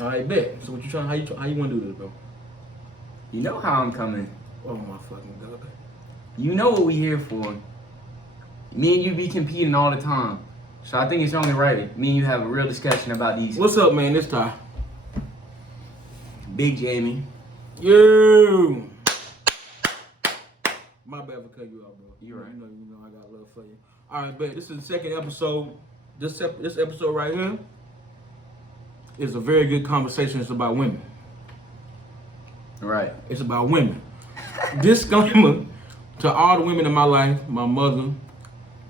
All right, bet. So what you trying? How you want to do this, bro? You know how I'm coming. Oh my fucking god. You know what we here for. Me and you be competing all the time. So I think it's only right me and you have a real discussion about these. What's up, man? This time. Big Jamie. You. My bad for cutting you off, bro. You right. You know, I got love for you. All right, bet. This is the second episode. This episode right here is a very good conversation. It's about women. Right. It's about women. Disclaimer to all the women in my life, my mother,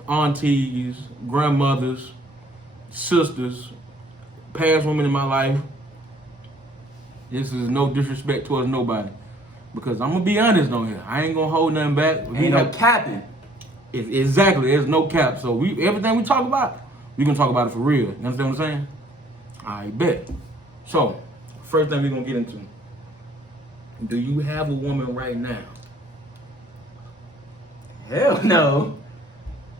aunties, grandmothers, sisters, past women in my life. This is no disrespect towards nobody. Because I'm going to be honest on here. I ain't going to hold nothing back. Ain't no capping. Exactly. There's no cap. So everything we talk about, we going to talk about it for real. You understand what I'm saying? I bet. So, first thing we're going to get into. Do you have a woman right now? Hell no.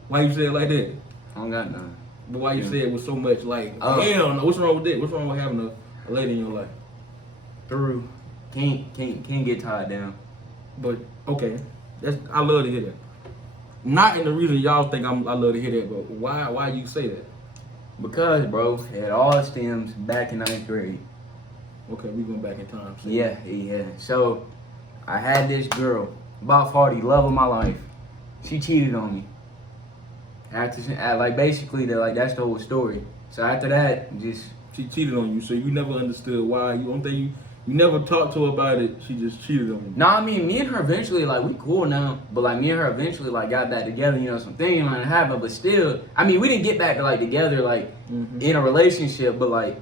Why you say it like that? I don't got none. But why you say it with so much like, Oh. hell no, what's wrong with that? What's wrong with having a lady in your life? Through. Can't get tied down. But, okay, I love to hear that. Not in the reason y'all think I love to hear that, but why you say that? Because, bro, it all stems back in 9th grade. Okay, we going back in time. So. Yeah. So, I had this girl, about 40, love of my life. She cheated on me. Basically, that's the whole story. So after that, just... She cheated on you, so you never understood why. You never talked to her about it, she just cheated on you. No, I mean, me and her eventually, we cool now. But, me and her eventually, got back together, some things happened. But still, I mean, we didn't get back to, together, in a relationship. But,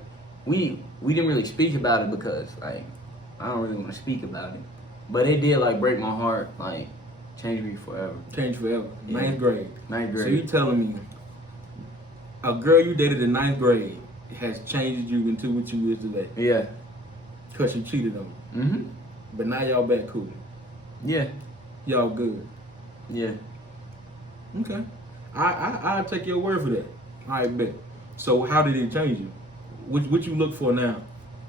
we didn't really speak about it because, I don't really want to speak about it. But it did, break my heart, change me forever. Changed forever. Yeah. 9th grade. 9th grade. So you telling me a girl you dated in 9th grade has changed you into what you is today? Yeah. Because she cheated on you. Mm-hmm. But now y'all back cool. Yeah. Y'all good. Yeah. Okay. I'll take your word for that. I bet. So how did it change you? What you look for now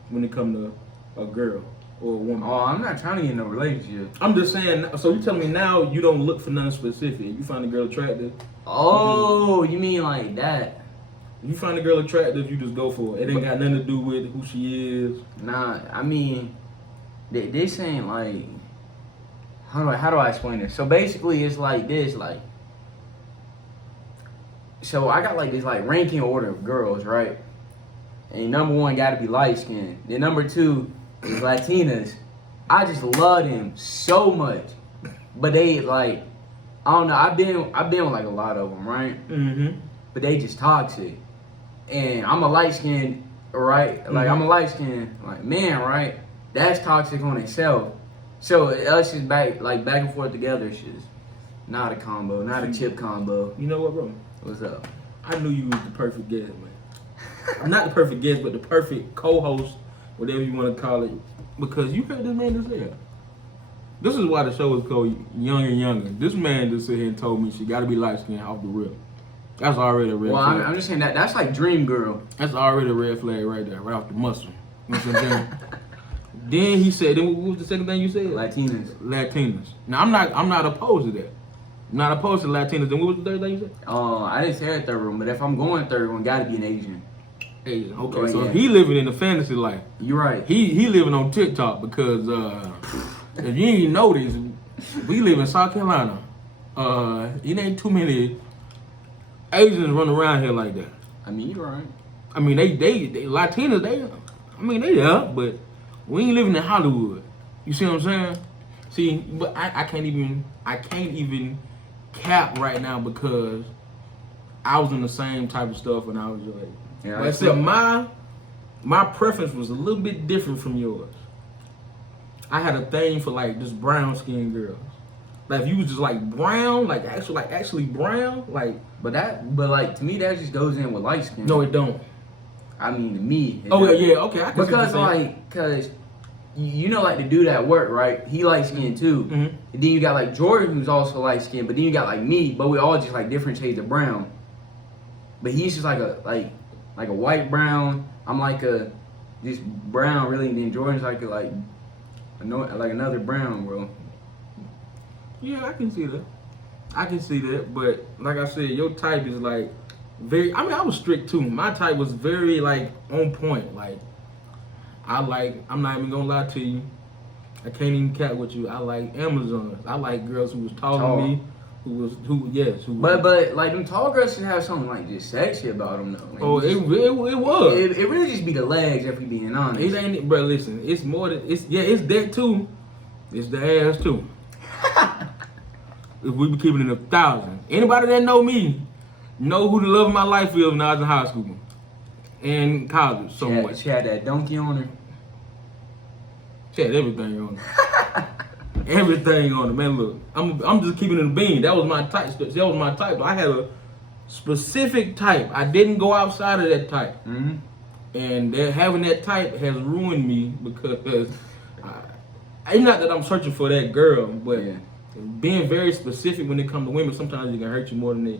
when it comes to a girl or a woman? Oh, I'm not trying to get in a relationship. I'm just saying, so you telling me now you don't look for nothing specific. You find a girl attractive. Oh, you mean like that? You find a girl attractive, you just go for it. It ain't got nothing to do with who she is. Nah, I mean, this ain't how do I explain this? So basically, it's like this, so I got this ranking order of girls, right? And number 1 got to be light skinned. Then number 2 is Latinas. I just love them so much, but they I don't know. I've been with a lot of them, right? Mm-hmm. But they just toxic. And I'm a light skinned, right? I'm a light skinned man, right? That's toxic on itself. So us just back and forth together. It's just not a combo, not a chip combo. You know what, bro? What's up? I knew you was the perfect guest, man. Not the perfect guest, but the perfect co-host, whatever you want to call it. Because you heard this man just say. This is why the show is called Young and Younger. This man just sit here and told me she got to be light skinned off the rip. That's already a red flag. Well, I'm just saying that's dream girl. That's already a red flag right there, right off the muscle. You know what I'm saying? Then he said, then what was the second thing you said? Latinas. Now I'm not opposed to that. I'm not opposed to Latinas. Then what was the third thing you said? I didn't say a third one, but if I'm going third one, gotta be an Asian. Asian. Okay, Oh, so yeah. he living in the fantasy life. You're right. He living on TikTok because if you ain't know this, we live in South Carolina. It ain't too many Asians run around here like that. I mean, you're right. I mean, they Latinas, they there, but we ain't living in Hollywood. You see what I'm saying? See, but I can't even cap right now because I was in the same type of stuff when I was your age. Yeah, But except my preference was a little bit different from yours. I had a thing for just brown skinned girls. If you was just brown, actually brown, But to me that just goes in with light skin. No, it don't. I mean, to me. Yeah, okay. I can see what because you're saying. cause the dude at work, right? He light skinned too. Mm-hmm. And then you got Jordan, who's also light skinned. But then you got me, but we all just different shades of brown. But he's just like a white brown. I'm like a just brown really, and then Jordan's like another brown, bro. Yeah, I can see that. I can see that, but like I said, your type is like very. I mean, I was strict too. My type was very like on point. Like I'm not even gonna lie to you. I can't even cat with you. I like Amazons. I like girls who was taller than me. But like them tall girls should have something like just sexy about them though. Like, Oh, it was. It really just be the legs, if we being honest. It ain't, bro. Listen, it's more than it's that too. It's the ass too. If we be keeping it 1,000, anybody that know me know who the love of my life is when I was in high school and college. So she had that donkey on her. She had everything on her. Everything on her, man. Look, I'm just keeping it a bean. That was my type. That was my type. I had a specific type. I didn't go outside of that type. Mm-hmm. And having that type has ruined me because it's not that I'm searching for that girl, but being very specific when it comes to women, sometimes it can hurt you more than it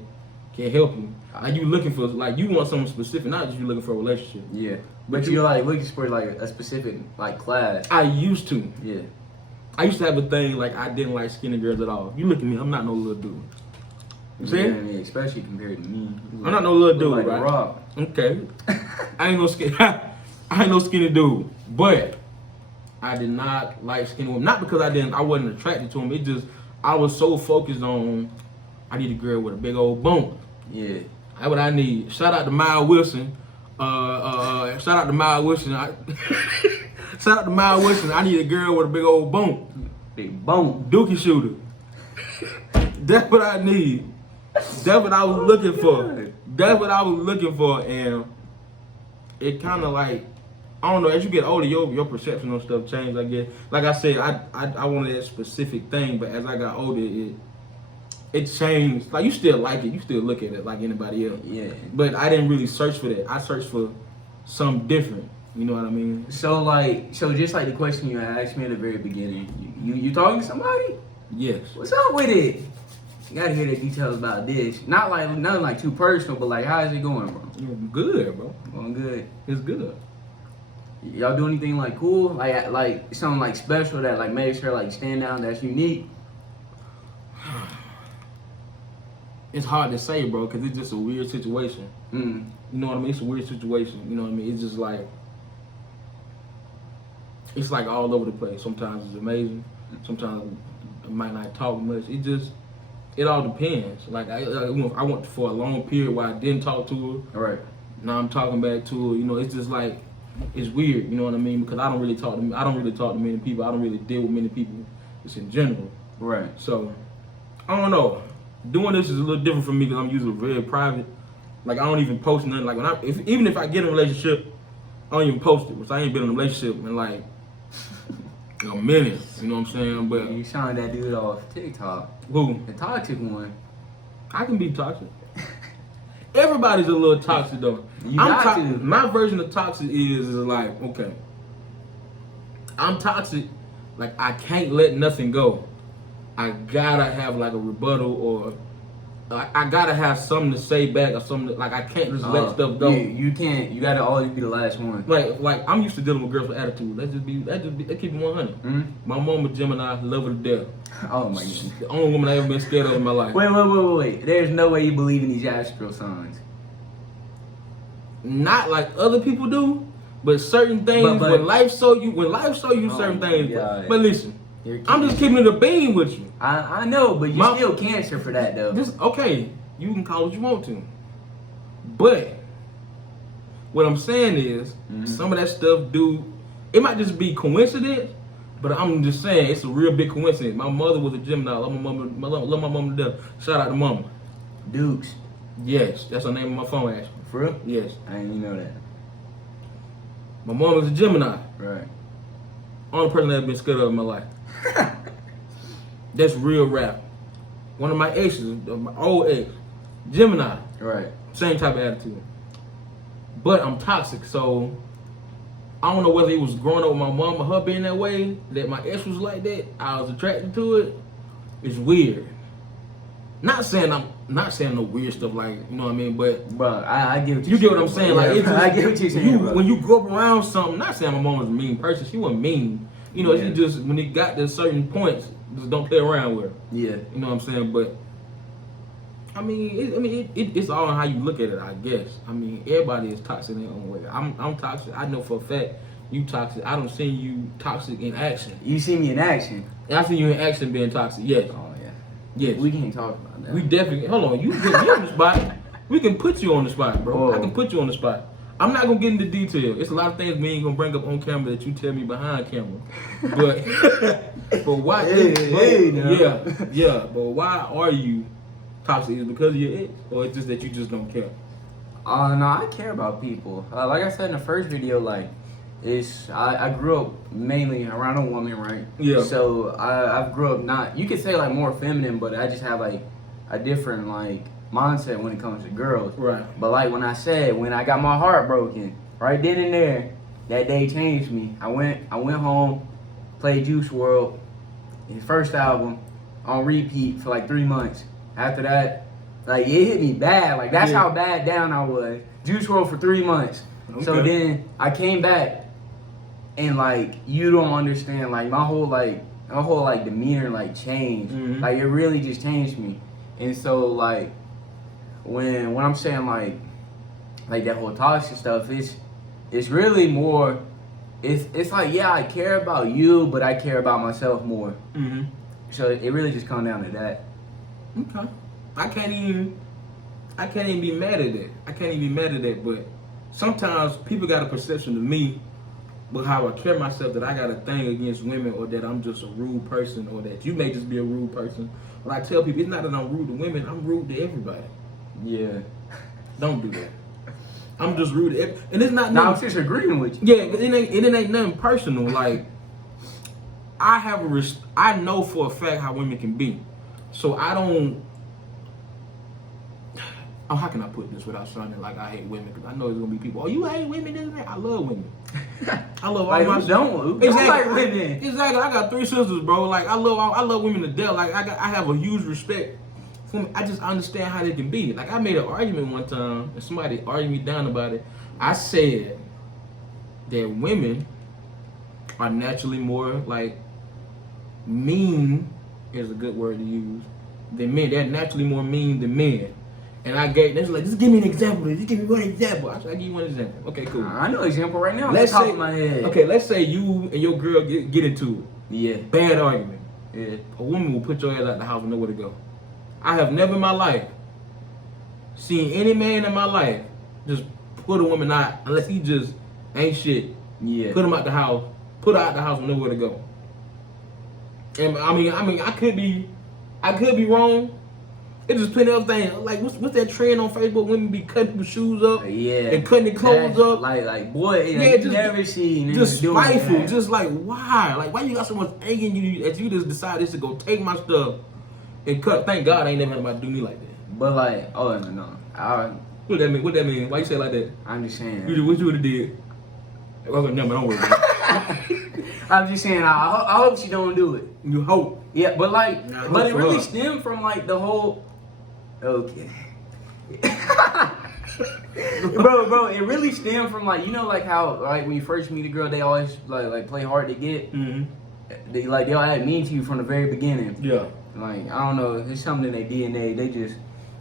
can help you. Like you looking for, like you want something specific, not just you looking for a relationship. Yeah, but you like looking for like a specific like class. I used to. Yeah. I used to have a thing like I didn't like skinny girls at all. You look at me, I'm not no little dude. You see? Yeah, especially compared to me. I'm not no little dude, like right? Rock. Okay. I ain't no skinny dude, but I did not like skinny women. Not because I wasn't attracted to them. It just I was so focused on I need a girl with a big old bone. Yeah. That's what I need. Shout out to Miles Wilson. Shout out to Miles Wilson. Shout out to Miles Wilson. I need a girl with a big old bone. Big bone. Dookie shooter. That's what I need. That's what I was looking for. That's what I was looking for, and it kind of like I don't know. As you get older, your perception on stuff changed. I guess. Like I said, I wanted that specific thing, but as I got older, it changed. Like you still like it, you still look at it like anybody else. Yeah. But I didn't really search for that. I searched for something different. You know what I mean? So just like the question you asked me at the very beginning, you talking to somebody? Yes. What's up with it? You gotta hear the details about this. Not like nothing like too personal, but like how is it going, bro? Good, bro. Going good. It's good. Y'all do anything like cool, like something like special that like makes her like stand out, that's unique? It's hard to say, bro, because it's just a weird situation. Mm. You know what I mean? It's a weird situation. You know what I mean? It's just like, it's like all over the place. Sometimes it's amazing. Sometimes I might not talk much. It all depends. Like I went for a long period where I didn't talk to her. All right. Now I'm talking back to her. You know, it's just like, it's weird. You know what I mean? Because I don't really talk to many people. I don't really deal with many people. Just in general. Right. So I don't know. Doing this is a little different for me because I'm usually very private. Like I don't even post nothing. Like even if I get in a relationship, I don't even post it. Which I ain't been in a relationship in like a minute. You know what I'm saying? But you showing that dude off TikTok. Who? The toxic one. I can be toxic. Everybody's a little toxic though. My version of toxic is like, okay, I'm toxic. Like I can't let nothing go. I gotta have like a rebuttal or I gotta have something to say back or something like I can't just let stuff go. You can't. You gotta always be the last one. Like I'm used to dealing with girls with attitude. Let's keep it 100. Mm-hmm. My mom was Gemini, love her to death. Oh my god. The only woman I ever been scared of in my life. Wait. There's no way you believe in these astral signs. Not like other people do, but certain things when life show you certain things. But listen, I'm just keeping it a bean with you. I know, but you're still Cancer for that though. Okay, you can call it what you want to. But what I'm saying is some of that stuff it might just be coincidence, but I'm just saying it's a real big coincidence. My mother was a Gemini. I love my mom to death. Shout out to mama. Dukes. Yes, that's her name on my phone actually. For real? Yes. I didn't even know that. My mom was a Gemini. Right. Only person I've been scared of in my life. That's real rap. One of my exes, my old ex, Gemini. Right. Same type of attitude. But I'm toxic, so I don't know whether it was growing up with my mom or her being that way, that my ex was like that. I was attracted to it. It's weird. Not saying no weird stuff like, you know what I mean, but Bro, I get what you get what I'm saying. Like, it's just, I get what you're saying, bro. when you grow up around something. Not saying my mom was a mean person. She wasn't mean. You know, Yeah. she just, when it got to certain points, just don't play around with her. Yeah. You know what I'm saying? But I mean, it's all on how you look at it, I guess. I mean, everybody is toxic in their own way. I'm toxic. I know for a fact you toxic. I don't see you toxic in action. You see me in action. I see you in action being toxic. Yes. Oh yeah. Yes. We can't talk about that. We definitely. Hold on. You put me on the spot. We can put you on the spot, bro. Whoa. I can put you on the spot. I'm not gonna get into detail. It's a lot of things we ain't gonna bring up on camera that you tell me behind camera. But why? Yeah. But why are you toxic? Is it because of your ex, or it's just that you just don't care? No, I care about people. Like I said in the first video, like I grew up mainly around a woman, right? Yeah. So I grew up not, you could say like more feminine, but I just have like a different like mindset when it comes to girls. Right. But like when I got my heart broken, right then and there, that day changed me. I went home, played Juice World, his first album, on repeat for like 3 months. After that, like it hit me bad. Like that's how bad down I was. Juice World for 3 months. Okay. So then I came back, and like you don't understand, like my whole demeanor like changed. Mm-hmm. Like it really just changed me. And so like when I'm saying like that whole toxic stuff, it's really more. It's like, yeah, I care about you, but I care about myself more. Mm-hmm. So it really just comes down to that. Okay. I can't even be mad at that. I can't even be mad at that. But sometimes people got a perception of me, but how I carry myself, that I got a thing against women, or that I'm just a rude person, or that you may just be a rude person. But I tell people, it's not that I'm rude to women. I'm rude to everybody. Yeah. Don't do that. I'm just rude to everybody. And it's not. No, I'm just agreeing with you. Yeah, it ain't nothing personal. Like I know for a fact how women can be, so I don't. Oh, how can I put this without sounding like I hate women? Because I know there's gonna be people. Oh, you hate women? This and that. I love women. I love all Like, my. who don't? Exactly. Like women. Exactly. I got 3 sisters, bro. Like I love women to death. Like I have a huge respect for them. I just understand how they can be. Like I made an argument one time, and somebody argued me down about it. I said that women are naturally more like mean, is a good word to use, than men. They're naturally more mean than men. And I gave, they was like, just give me an example. Just give me one example. I said, I give you one example. Okay, cool. I know an example right now. Let's Off the top say, of my head. okay, let's say you and your girl get into it. Yeah. Bad argument. Yeah. A woman will put your ass out the house and nowhere to go. I have never in my life seen any man in my life just put a woman out unless he just ain't shit. Yeah. Put him out the house. Put her out the house and nowhere to go. And I mean, I could be wrong. It's just plenty of things. Like, what's that trend on Facebook? Women be cutting people's shoes up, Yeah. and cutting their clothes up. Like boy, Yeah, you just never see just doing spiteful. that. Just like, why? Like, why you got so much anger in you that you just decided to go take my stuff and cut? Thank God I ain't never had anybody do me like that. But like, oh no, What that mean? What that mean? Why you say it like that? I'm just saying. What you would have did? Okay, no, don't worry about it. I'm just saying. I hope she don't do it. You hope. Yeah, but like, Nah, but it for really us. stemmed from like the whole. Okay. bro, it really stemmed from like, you know, like how like when you first meet a girl, they always like play hard to get. Mm-hmm. They all had mean to you from the very beginning. Yeah. Like, I don't know, it's something in their DNA. They just.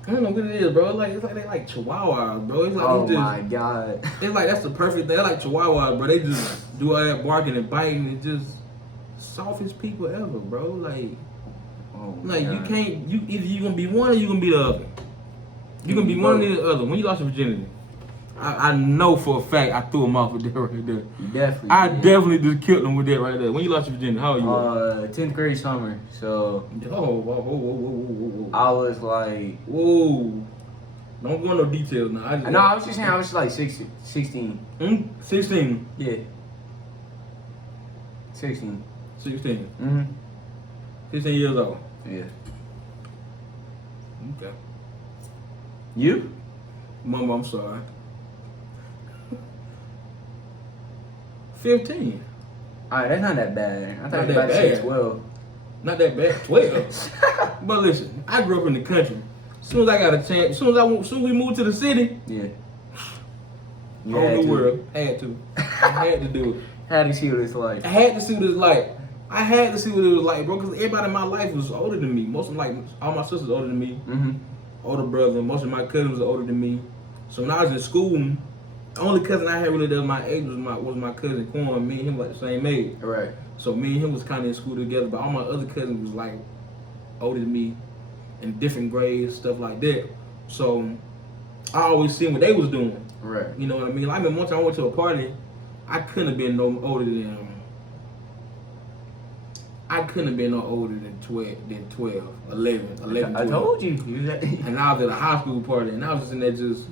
I don't know what it is, bro. It's like they like chihuahuas, bro. It's like Oh they just, my god. it's like that's the perfect thing. They're like chihuahuas, bro. They just do all that barking and biting and just softest people ever, bro. Like God. you can't. You either you gonna be one or you gonna be the other. You gonna be one or the other. When you lost your virginity, I know for a fact I threw him off with that right there. Definitely. I definitely just killed him with that right there. When you lost your virginity, how old you? 10th grade summer. So. Whoa. I was like. Whoa. Don't go into no details now. I was just saying I was like 16. 16. Yeah. 16. 16. Mm-hmm. 16 years old. Yeah. Okay. You? Mama, I'm sorry. 15. Alright, that's not that bad. I thought Not you were that about to say bad. 12. Not that bad, 12. But listen, I grew up in the country. As soon as I got a chance, as soon as we moved to the city, Yeah. whole new world. Had to. I had to do it. Had to see what it's like. I had to see what it was like. I had to see what it was like, bro, because everybody in my life was older than me. Most of like all my sisters older than me. Mm-hmm. Older brother. Most of my cousins are older than me. So when I was in school, the only cousin I had really that was my age was my cousin Quan. Me and him like the same age. Right. So me and him was kind of in school together, but all my other cousins was like older than me, in different grades, stuff like that. So I always seen what they was doing. Right. You know what I mean? Like, I mean, one time I went to a party, I couldn't have been no older than 12, 11. I 12. told you. And I was at a high school party, and I was just in there just.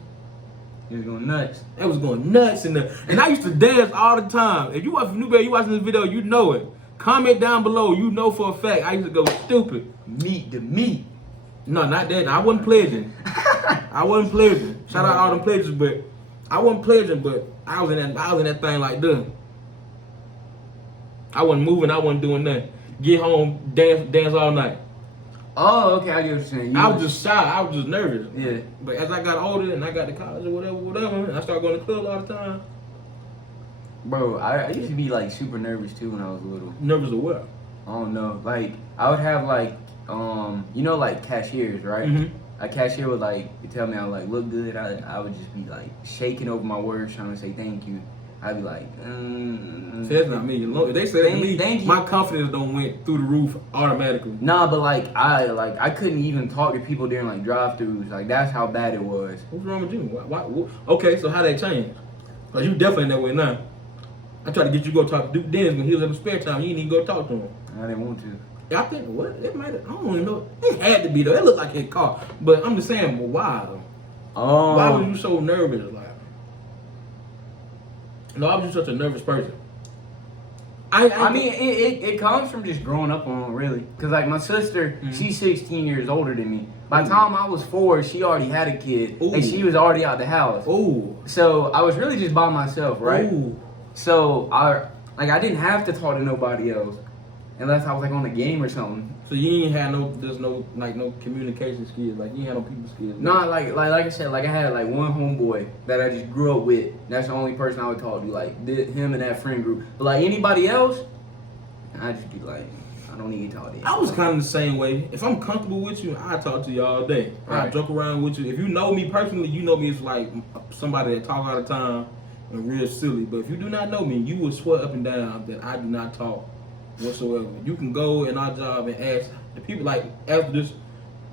You was going nuts. I was going nuts in there. And I used to dance all the time. If you watch Newberry, you watching this video, you know it. Comment down below, you know for a fact. I used to go stupid. Meat to meat. No, not that. I wasn't pledging. I wasn't pledging. Shout out all them pledges, but I wasn't pledging, but I was in that thing like this. I wasn't moving, I wasn't doing nothing. Get home, dance all night. Oh, okay, I get what you're saying. I was just shy, I was just nervous. Yeah. But as I got older and I got to college or whatever, and I started going to clubs all the time. Bro, I used to be like super nervous too when I was little. Nervous of what? I don't know. Like I would have like you know like cashiers, right? Mm-hmm. A cashier would like tell me I would like look good. I would just be like shaking over my words trying to say thank you. I'd be like, See, that's not me. If they say that to me, thank you. my confidence don't went through the roof automatically. Nah, but like I couldn't even talk to people during like drive-throughs. Like that's how bad it was. What's wrong with you? Why, okay, so how they change? Cause you definitely that way now. I tried to get you to go talk to Duke Dennis when he was in the spare time. You didn't even go talk to him. I didn't want to. Yeah, I think what it might. I don't even know. It had to be though. It looked like his car. But I'm just saying, well, why though? Oh. Why were you so nervous? Like, no, I was just such a nervous person. I mean, it comes from just growing up on really. Cause like my sister, she's 16 years older than me. By the time I was 4, she already had a kid, and she was already out the house. Ooh. So I was really just by myself, right? Ooh. So I didn't have to talk to nobody else, unless I was like on a game or something. So you ain't had no communication skills, like you ain't had no people skills. No, like I said, like I had like one homeboy that I just grew up with. That's the only person I would talk to, like him and that friend group. But like anybody else, I'd just be like, I don't need to talk to you. I was kind of the same way. If I'm comfortable with you, I talk to you all day. I joke around with you. If you know me personally, you know me as like somebody that talk all the time and real silly. But if you do not know me, you will swear up and down that I do not talk whatsoever. You can go in our job and ask the people, like after this,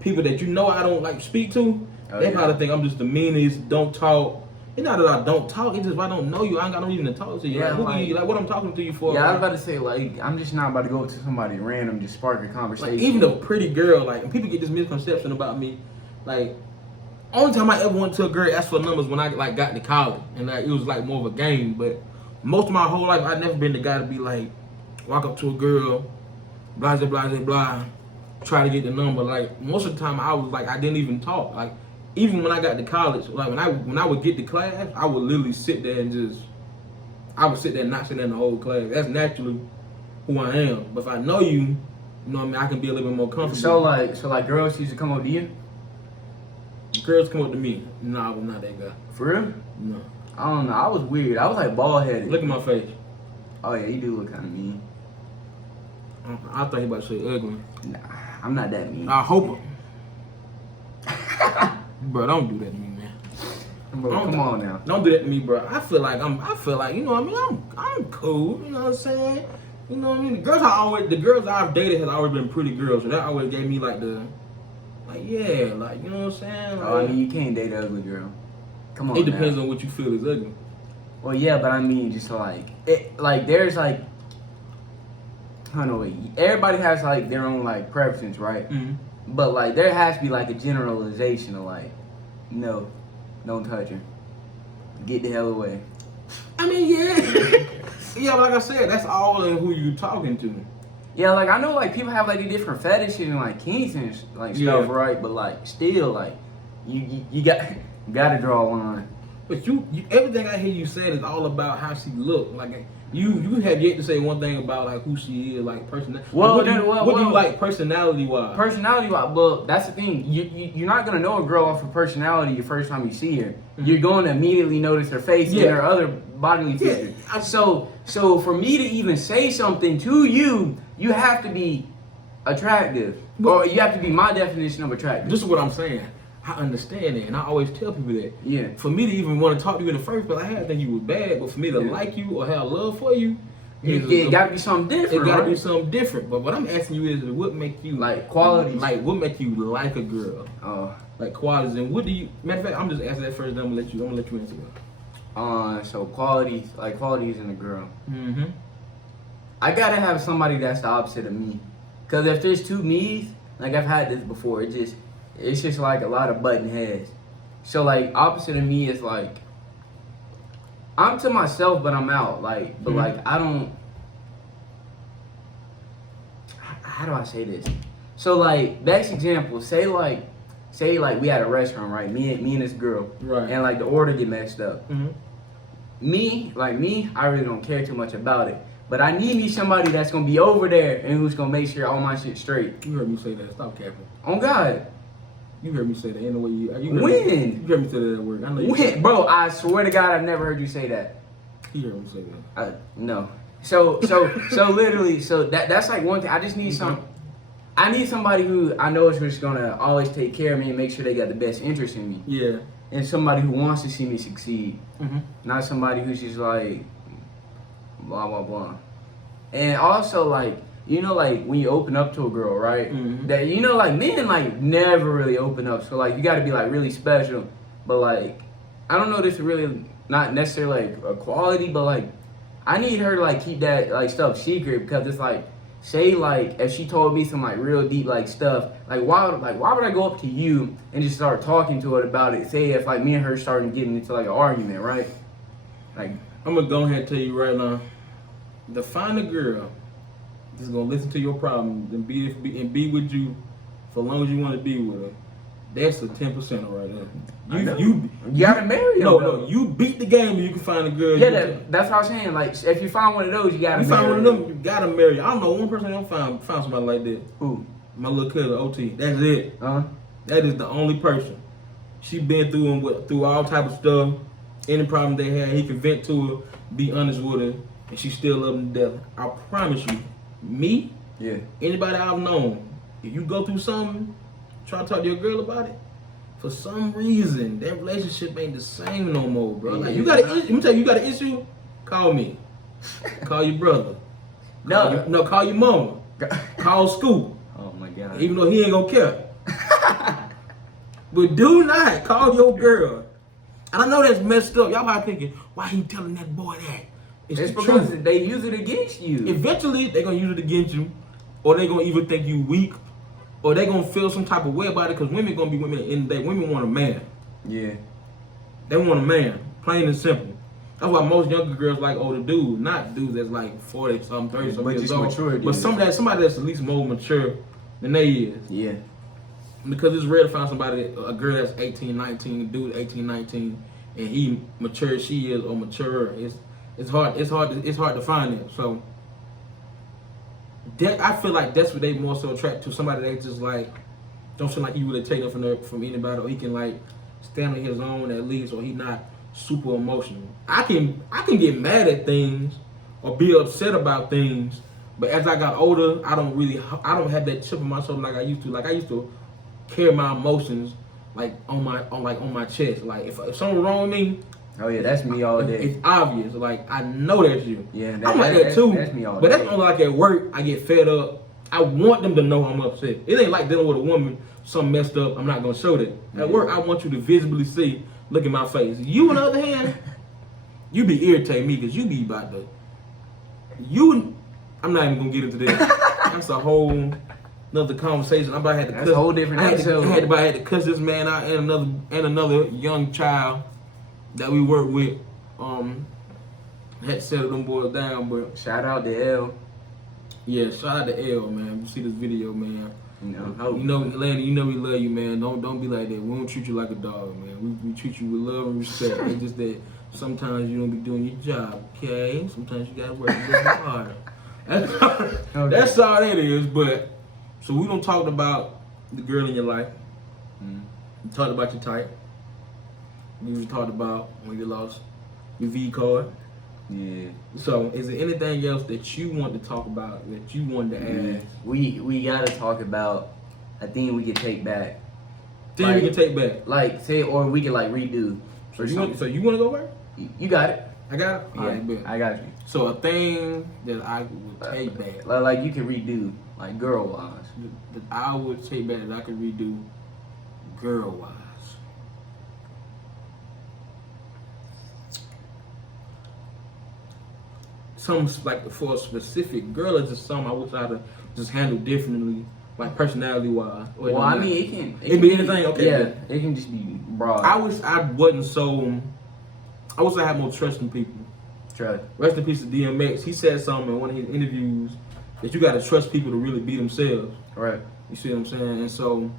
people that you know I don't like speak to. They probably think I'm just the meanest, don't talk. It's not that I don't talk. It's just if I don't know you, I ain't got no reason to talk to you. Yeah, like what I'm talking to you for. Yeah, I was about to say like I'm just not about to go up to somebody random just spark a conversation. Like even a pretty girl, like and people get this misconception about me, like. Only time I ever went to a girl ask for numbers when I like got to college, and like it was like more of a game. But most of my whole life, I've never been the guy to be like walk up to a girl, blah blah blah blah, try to get the number. Like most of the time, I was like I didn't even talk. Like even when I got to college, like when I would get to class, I would literally sit there and I would sit there and not sit there in the whole class. That's naturally who I am. But if I know you, you know what I mean, I can be a little bit more comfortable. So like girls used to come up to you. Girls come up to me. No, I was not that guy. For real? No. I don't know. I was weird. I was like bald headed. Look at my face. Oh yeah, you do look kind of mean. I thought he about to say ugly. Nah, I'm not that mean. I hope. Bro, don't do that to me, man. Bro, come on now. Don't do that to me, bro. I feel like you know what I mean. I'm cool. You know what I'm saying? You know what I mean. The girls I've dated has always been pretty girls, so that always gave me like the. Like, yeah, like, you know what I'm saying? Like, I mean, you can't date an ugly girl. Come on. It depends on what you feel is ugly. Well, yeah, but I mean, just like there's like, I don't know, everybody has like their own like preferences, right? Mm-hmm. But like, there has to be like a generalization of like, no, don't touch her, get the hell away. I mean, yeah, yeah, but like I said, that's all in who you talking to. Yeah, like I know like people have like the different fetishes and like kinks and like stuff, right? But like still like you gotta draw a line. But you everything I hear you saying is all about how she look. Like you have yet to say one thing about like who she is, like personality. Well, what do you well, like personality wise? Personality wise, well, that's the thing. You're not gonna know a girl off of personality the first time you see her. Mm-hmm. You're going to immediately notice her face and her other bodily features. Yeah, so for me to even say something to you, you have to be attractive, or you have to be my definition of attractive. This is what I'm saying. I understand that, and I always tell people that. Yeah. For me to even want to talk to you in the first place, I had to think you was bad, but for me to like you or have love for you, it got to be something different. It got to be something different. But what I'm asking you is, what make you like qualities? Like what make you like a girl? Like qualities, and what do you? Matter of fact, I'm just asking that first. Then I'm gonna let you answer that. So qualities in a girl. Mm-hmm. I gotta have somebody that's the opposite of me, cause if there's two me's, like I've had this before, it's just like a lot of button heads. So like opposite of me is like I'm to myself but I'm out. Like but like I don't, how do I say this? So like best example, say like we at a restaurant, right? Me and this girl. Right. And like the order get messed up. Mm-hmm. Me, I really don't care too much about it. But I need somebody that's gonna be over there and who's gonna make sure all my shit's straight. You heard me say that. Stop capping. On God. You heard me say that. Ain't no way you when? You heard me say that at work. I know you. When? Bro, I swear to God, I've never heard you say that. You heard me say that. No. So literally, that's like one thing. I just need I need somebody who I know is just gonna always take care of me and make sure they got the best interest in me. Yeah. And somebody who wants to see me succeed. Mm-hmm. Not somebody who's just like blah blah blah. And also like, you know, like when you open up to a girl, right? Mm-hmm. That, you know, like men like never really open up. So like you gotta be like really special. But like, I don't know, this is really not necessarily like a quality, but like I need her to like keep that like stuff secret, because it's like, say like if she told me some like real deep like stuff, why would I go up to you and just start talking to her about it? Say if like me and her starting getting into like an argument, right? Like I'm gonna go ahead and tell you right now, to find a girl that's gonna listen to your problems and be with you for as long as you want to be with her, that's a 10% right there. You gotta marry her. No, you beat the game and you can find a girl. Yeah, that's what I'm saying. Like if you find one of those, you gotta marry find one of them. You gotta marry. I don't know one person that found somebody like that. Who? My little cousin OT. That's it. Uh-huh. That is the only person. She been through all type of stuff. Any problem they had, he could vent to her, be honest with her, and she still love him to death. I promise you, me, anybody I've known, if you go through something, try to talk to your girl about it, for some reason, that relationship ain't the same no more, bro. Like you got let me tell you, you got an issue, call me. Call your brother. Call your mama. Call Scoop. Oh my God. Even though he ain't gonna care. But do not call your girl. And I know that's messed up. Y'all probably thinking, why he telling that boy that? It's because they use it against you. Eventually, they're going to use it against you, or they're going to either think you weak, or they're going to feel some type of way about it, because women going to be women at the end of the day. Women want a man. Yeah. They want a man, plain and simple. That's why most younger girls like older dudes, not dudes that's like 40-something, 30-something years old. Mature, but somebody that's at least more mature than they is. Yeah. Because it's rare to find a girl that's 18, 19, a dude 18, 19, and he mature as she is or mature. It's hard to find it. So I feel like that's what they more so attract to, somebody that just like don't feel like he really take nothing from anybody, or he can like stand on his own at least, or he not super emotional. I can get mad at things or be upset about things, but as I got older, I don't have that chip on my shoulder like I used to. Like I used to carry my emotions like on my chest. Like if something wrong with me, oh yeah, that's me all day. It's obvious. Like I know that's you. Yeah, I'm like that too. That's me all day. But that's only like at work. I get fed up. I want them to know I'm upset. It ain't like dealing with a woman, something messed up. I'm not gonna show that. At work, I want you to visibly see. Look at my face. You, on the other hand, you be irritating me because you be about to. I'm not even gonna get into this. That's a whole another conversation. I'm about to have to That's a whole different episode. I had to cuss this man out and another young child that we work with. Had to settle them boys down, but shout out to L. Yeah, shout out to L, man. You see this video, man. You know, Landon, you know we love you, man. Don't be like that. We don't treat you like a dog, man. We treat you with love and respect. It's just that sometimes you don't be doing your job, okay? Sometimes you gotta work a little bit harder. That's all that is. But so we don't talk about the girl in your life. We talked about your type. We talked about when you lost your V card. Yeah. So, is there anything else that you want to talk about that you wanted to ask? We gotta talk about a thing we can take back. Thing we can take back. Like say, or we can like redo. So you want to go back? You got it. I got it. Yeah, Right, I got you. So a thing that I would take back, like you can redo, like girl wise. that I would take back that I could redo, girl wise. Some like for a specific girl, is just something I wish I'd have just handled differently, like personality wise. Well, I mean, it can be anything. Okay. Yeah, it can just be broad. I wish I wasn't so. I wish I had more trust in people. Trust. Rest in peace to DMX. He said something in one of his interviews that you got to trust people to really be themselves. Right. You see what I'm saying? And so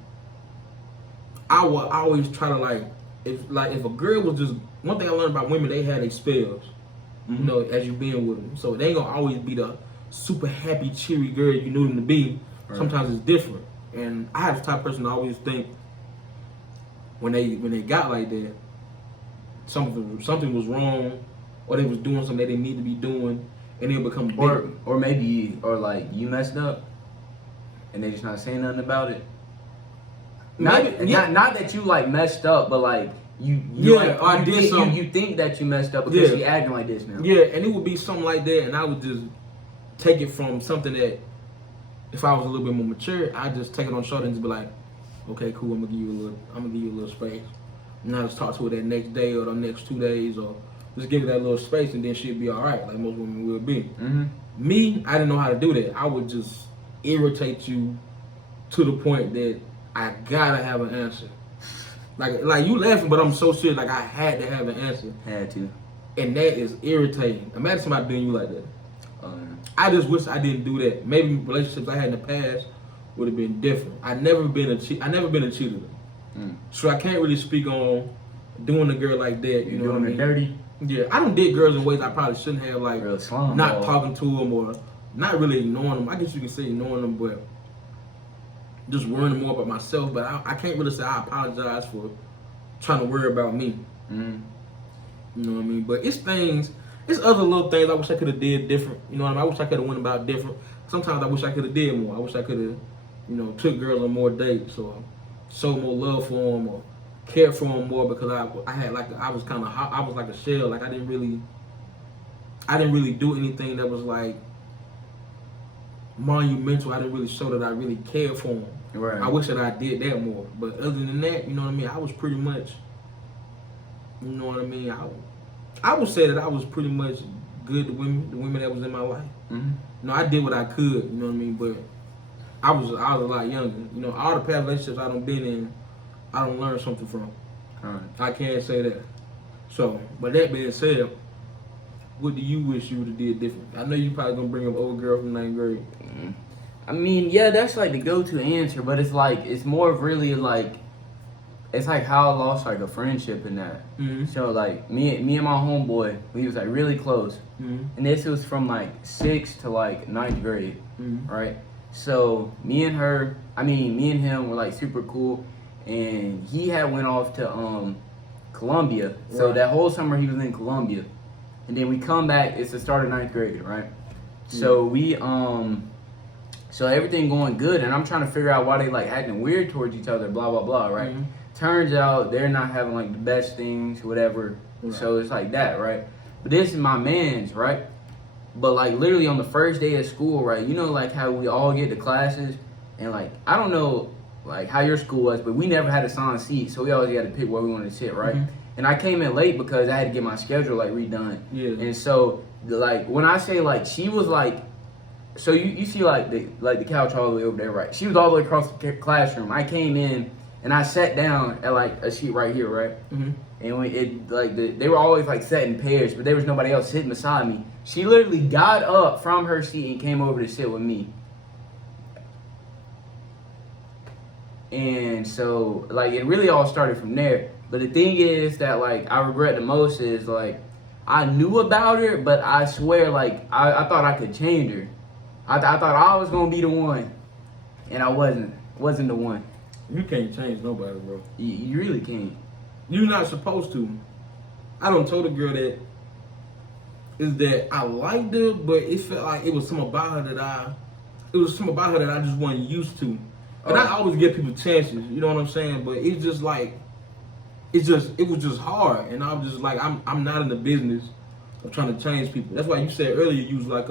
I will always try to if a girl was just one thing I learned about women, they had their spells. You know, as you being with them. So they ain't gonna always be the super happy, cheery girl you knew them to be. Right. Sometimes it's different. And I have the type of person I always think when they got like that, something was wrong, or they was doing something they didn't need to be doing, and they'll become bitter. Or maybe like you messed up, and they just not saying nothing about it. Not that you like messed up, but like you think that you messed up because she acting like this now. Yeah, and it would be something like that, and I would just take it from something that if I was a little bit more mature, I'd just take it on shoulder and just be like, okay, cool, I'm gonna give you a little space. And I just talk to her that next day or the next 2 days, or just give her that little space, and then she'll be all right, like most women will be. Mm-hmm. Me, I didn't know how to do that. I would just irritate you to the point that I gotta have an answer. Like you laughing, but I'm so serious. Like I had to have an answer. Had to. And that is irritating. Imagine somebody doing you like that. I just wish I didn't do that. Maybe relationships I had in the past would have been different. I never been a cheater. So I can't really speak on doing a girl like that. You know what I mean? Dirty. Yeah, I don't date girls in ways I probably shouldn't have. Like not talking to them or not really ignoring them. I guess you can say ignoring them, but just worrying more about myself. But I can't really say I apologize for trying to worry about me. You know what I mean? But it's other little things I wish I could have did different. You know what I mean? I wish I could have went about different. Sometimes I wish I could have did more. I wish I could have, took girls on more dates or showed more love for them or cared for them more, because I was like a shell. Like I didn't really do anything that was like monumental. I didn't really show that I really cared for them. Right. I wish that I did that more. But other than that, you know what I mean? I was pretty much, you know what I mean? I would say that I was pretty much good to the women that was in my life. I did what I could, you know what I mean? But I was a lot younger. All the past relationships I done been in, I done learned something from. Right. I can't say that. So, but that being said, what do you wish you would have did different? I know you probably gonna bring up old girl from 9th grade. I mean, yeah, that's like the go-to answer, but it's more of really like, it's like how I lost like a friendship in that. So like me and my homeboy, we was like really close, and this was from like 6th to like 9th grade, right? So me and him were like super cool, and he had went off to Columbia. Right. So that whole summer he was in Columbia, and then we come back. It's the start of 9th grade, right? So we so everything going good, and I'm trying to figure out why they like acting weird towards each other, blah blah blah, right? Turns out they're not having like the best things, whatever. Right. So it's like that, right? But this is my man's, right? But like literally on the first day of school, right? Like how we all get to classes, and like I don't know like how your school was, but we never had assigned seats, so we always had to pick where we wanted to sit, right? And I came in late because I had to get my schedule like redone. Yeah. And so like when I say like she was like, so you see like the couch all the way over there, right? She was all the way across the classroom. I came in and I sat down at like a seat right here, right? And they were always like set in pairs, but there was nobody else sitting beside me. She literally got up from her seat and came over to sit with me. And so, like, it really all started from there. But the thing is that, like, I regret the most is, like, I knew about her, but I swear, like, I thought I could change her. I thought I was going to be the one. And I wasn't the one. You can't change nobody, bro. You really can't. You're not supposed to. I done told a girl that I liked her, but it felt like it was something about her that I just wasn't used to. And I always give people chances, you know what I'm saying? But it's just like, it was just hard. And I was just like, I'm not in the business of trying to change people. That's why you said earlier, you was like,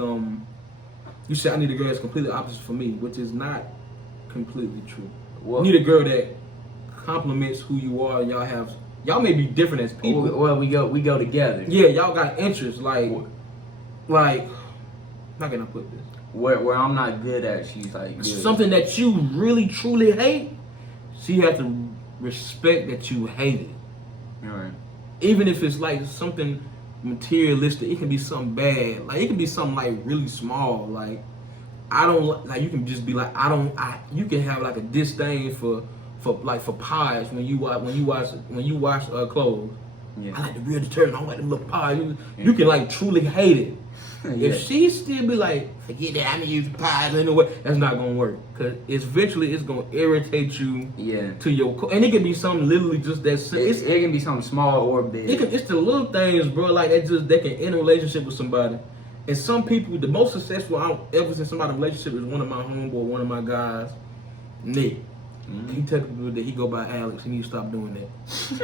you said I need a girl that's completely opposite for me, which is not completely true. Well, You need a girl that complements who you are. And y'all may be different as people. well, we go together. Yeah, y'all got interests. Like, how can I put this? Where I'm not good at, she's like good. Something that you really truly hate, she has to respect that you hate it. Right. Even if it's like something materialistic, it can be something bad. Like it can be something like really small. Like I don't like. You can just be like you can have like a disdain for pies when you wash clothes. Yeah. I like the real detergent. I don't like them little pies. You can like truly hate it. Yeah. If she still be like, forget that, I'm gonna use pies anyway, that's not gonna work. Cause it's gonna irritate you to your core. And it can be something literally just that it can be something small or big. It's the little things, bro, like that can end a relationship with somebody. And some people, the most successful I've ever seen somebody in a relationship is one of my homeboy, one of my guys, Nick. He tell people that he go by Alex. He need to stop doing that.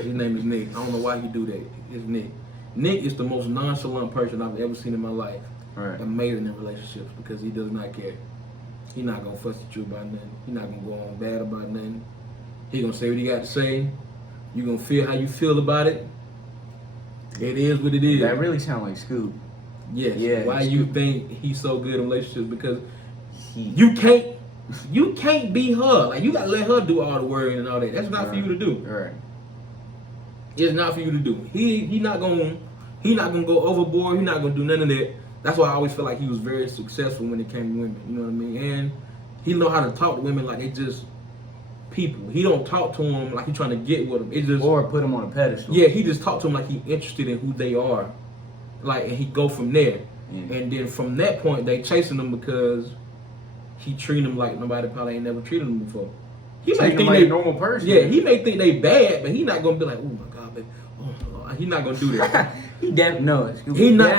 His name is Nick. I don't know why he do that. It's Nick. Nick is the most nonchalant person I've ever seen in my life. Right. Amazing in relationships because he does not care. He not gonna fuss at you about nothing. He not gonna go on bad about nothing. He gonna say what he got to say. You gonna feel how you feel about it. It is what it is. That really sound like Scoop. Yes. Yeah. Why Scoop. you think he's so good in relationships? Because you can't be her. Like you gotta let her do all the worrying and all that. That's not for you to do. Right. It's not for you to do. He not gonna go overboard. He not gonna do none of that. That's why I always feel like he was very successful when it came to women. You know what I mean? And he know how to talk to women like they just people. He don't talk to them like he trying to get with them. It just Or put them on a pedestal. Yeah, he just talk to them like he interested in who they are. Like, and he go from there. Yeah. And then from that point, they chasing them because he treating them like nobody probably ain't never treated them before. He may think like a normal person. Yeah, he may think they bad, but he not gonna be like, oh my God, baby. Oh, he not gonna do that. He definitely He not.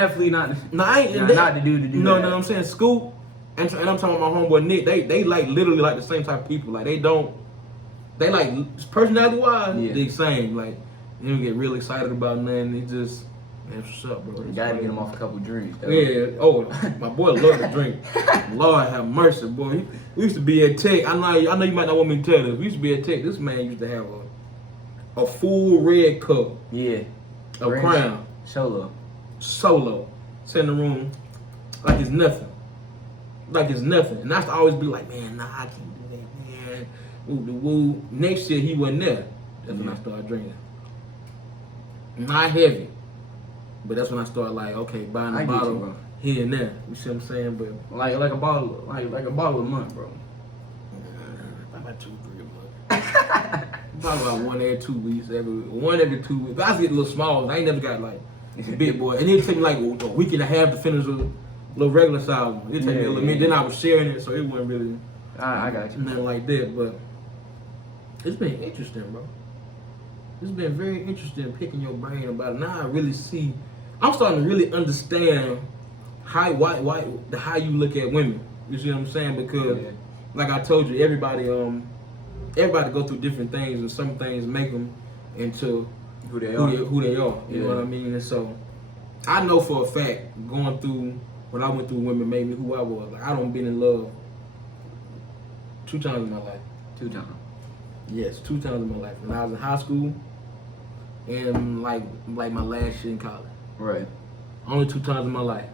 not the dude to do no, that. No, I'm saying Scoop, and I'm talking about my homeboy Nick. They like literally like the same type of people. Like they like personality wise, they same. Like they don't get real excited about nothing. They just, man, what's up, bro? You gotta get him off a couple drinks. Though. Yeah. Oh, my boy love to drink. Lord have mercy, boy. We used to be at Tech. I know you might not want me to tell this. We used to be at Tech. This man used to have a full red cup. Yeah. A Crown. Solo. Sit in the room like it's nothing. And I used to always be like, man, nah, I can't do that, man. Woo. Next year he wasn't there. That's when I started drinking. Not heavy. But that's when I started like, okay, buying a bottle here and there. You see what I'm saying? But like a bottle, like a bottle a month, bro. About 2-3 a month. Probably about one every 2 weeks. Every 2 weeks. But I was getting a little small. I ain't never got like a big boy. And it took me like a week and a half to finish a little regular size one. It took me a little minute. Then I was sharing it, so it wasn't really I got you. Nothing like that. But it's been interesting, bro. It's been very interesting picking your brain about it. Now I really see. I'm starting to really understand how you look at women. You see what I'm saying? Because like I told you, everybody go through different things, and some things make them into who they are. You know what I mean? And so I know for a fact, going through what I went through, women made me who I was. Like I don't been in love 2 times in my life. 2 times. Yes, 2 times in my life. When I was in high school and like my last year in college. Right. Only 2 times in my life.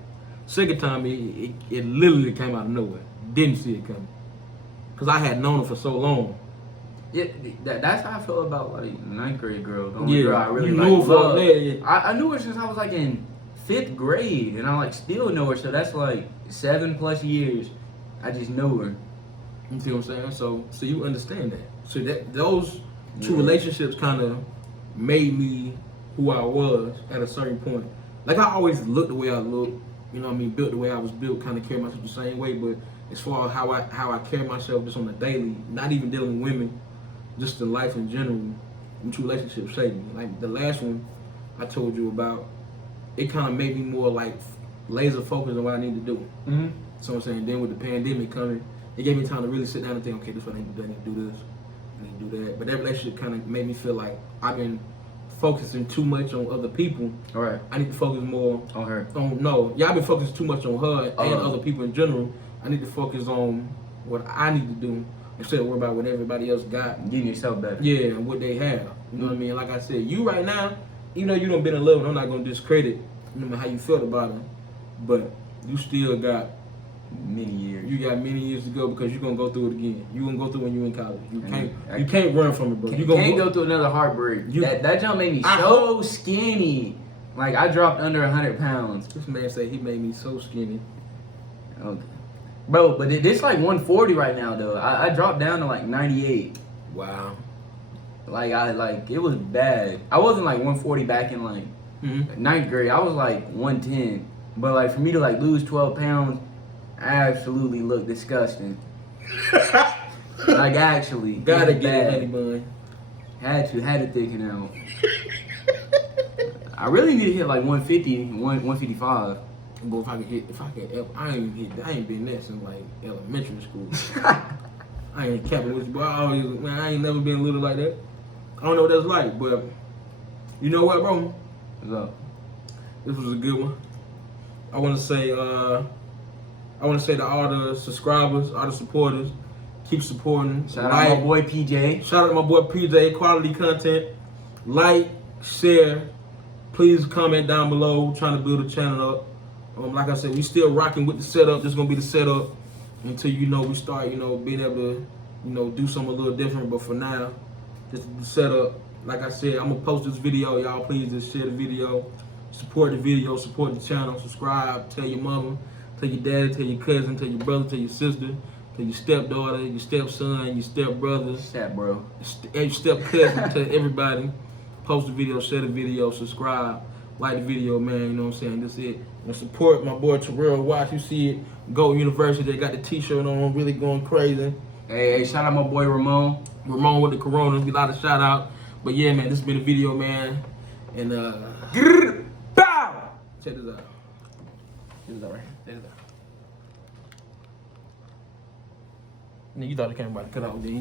Second time, it literally came out of nowhere. Didn't see it coming. Because I had known her for so long. Yeah, that's how I feel about like 9th grade girl. The only girl I really knew loved. Yeah. I knew her since I was like in 5th grade, and I like still know her. So that's like 7+ years. I just know her. You see what I'm saying? So you understand that. So that those two relationships kind of made me who I was at a certain point. Like I always looked the way I looked, you know what I mean, built the way I was built, kind of carry myself the same way. But as far as how I carry myself just on a daily, not even dealing with women, just in life in general, them two relationships shaped me. Like the last one I told you about, it kind of made me more like laser focused on what I need to do. Mm-hmm. So I'm saying, then with the pandemic coming, it gave me time to really sit down and think, okay, this is what I need to do. I need to do this. I need to do that. But that relationship kind of made me feel like I've been focusing too much on other people. All right. I need to focus more On her. I've been focusing too much on her and other people in general. I need to focus on what I need to do instead of worry about what everybody else got. Getting yourself better. Yeah, and what they have. You know what I mean? Like I said, you right now, even though you done been in love, I'm not gonna discredit how you felt about it, but you still got many years. You got many years to go because you're gonna go through it again. You're gonna go through when you're in college. You can't run from it, bro. You can't go through another heartbreak. That jump made me so skinny. Like I dropped under 100 pounds. This man said he made me so skinny. Okay. Bro, but it's like 140 right now though. I dropped down to like 98. Wow. Like it was bad. I wasn't like 140 back in like ninth grade. I was like 110. But like for me to like lose 12 pounds, I absolutely look disgusting. Like actually. Gotta get it, honey bun. Had to thicken out. I really need to hit like 150, 155. But if I can, I ain't been there since like elementary school. I ain't capping with you, but I ain't never been little like that. I don't know what that's like, but you know what, bro? What's up? This was a good one. I want to say to all the subscribers, all the supporters, keep supporting. Shout out to my boy PJ. Shout out to my boy PJ. Quality content. Like, share. Please comment down below. Trying to build a channel up. Like I said, we still rocking with the setup. This is gonna be the setup until we start being able to do something a little different. But for now, just the setup. Like I said, I'm gonna post this video. Y'all please just share the video, support the video, support the channel, subscribe, tell your mama, tell your daddy, tell your cousin, tell your brother, tell your sister, tell your stepdaughter, your stepson, your stepbrother, stepbro, your step cousin, tell everybody. Post the video, share the video, subscribe, like the video, man. You know what I'm saying? That's it. And support my boy Terrell Watts. You see it. Go University. They got the t-shirt on, really going crazy. Hey, shout out my boy Ramon. Ramon with the Corona. Be a lot of shout out. But yeah, man, this has been a video, man. And bow! Check this out. Check this out right here. Check this out. You thought the camera about to cut out, didn't you?